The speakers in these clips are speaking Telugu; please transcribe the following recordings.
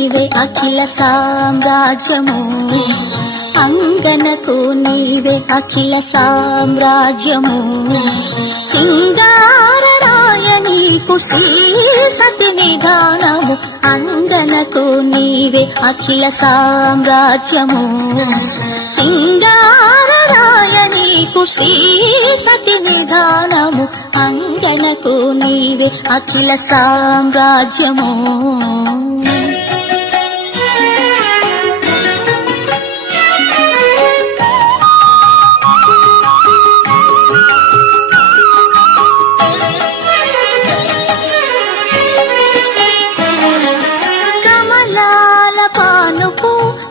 నీవే అఖిల సామ్రాజ్యము అంగనకు నీవే అఖిల సామ్రాజ్యము సింగారరాయ నీకు శ్రీ సతి నిధానము అంగనకు నీవే అఖిల సామ్రాజ్యము సింగారరాయ నీకు శ్రీ సతి నిధానము అంగనకు నీవే అఖిల సామ్రాజ్యము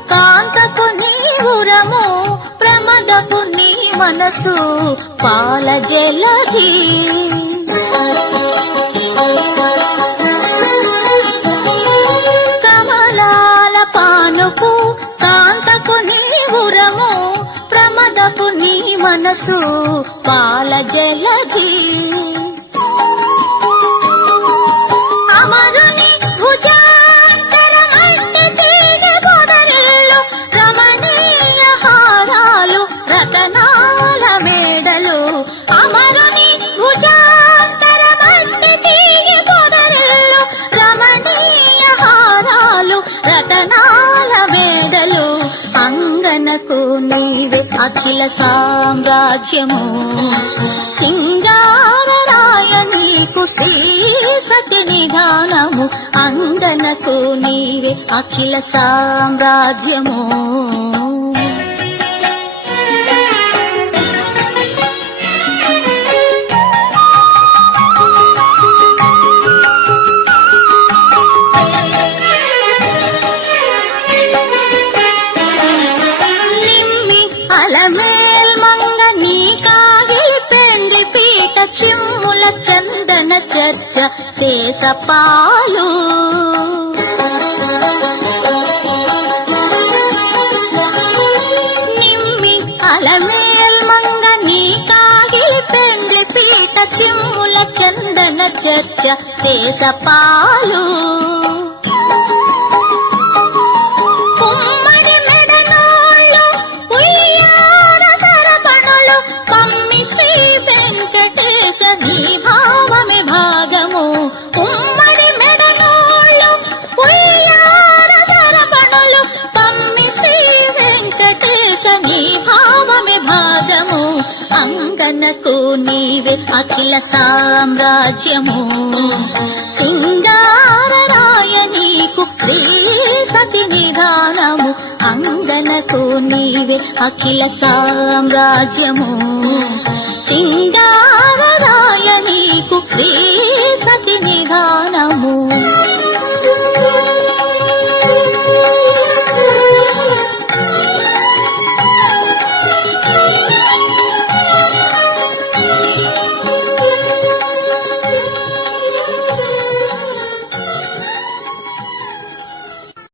కాంతకు నీవురము ప్రమదపు నీ మనసు పాల జలధి కమలాల పానుపు కాంతకు నీవురము ప్రమదపు నీ మనసు పాల జలధి అమరుని రతనాల మేడలు అమరుని భుజాంతర మట్టి తీగి పొదరిల్లు రమణీయ హారాలు రతనాల మేడలు అంగనకు నీవే అఖిల సామ్రాజ్యము సింగారరాయ నీకు శ్రీ సతి నిధానము అంగనకు నీవే అఖిల సామ్రాజ్యము అలమేల్ మంగ నీ కాగిలి పెండ్లి పీట చిమ్ముల చందన చర్చ శేషపాలు నిమ్మి అలమేల్ మంగ నీ కాగిలి పెండ్లి పీట చిమ్ముల చందన చర్చ శేషపాలు నీ భావమే భాగము ఉమ్మడి మెడనోళ్ళు ఉయ్యాల సరపణులు పమ్మి శ్రీ వెంకటేశ నీ భావమే భాగము అంగనకు నీవే అఖిల సామ్రాజ్యము సింగారరాయ నీకు శ్రీ సతి నిధానము అంగనకు నీవే అఖిల సామ్రాజ్యము సింగారరాయ నీకు శ్రీ సతి నిధానము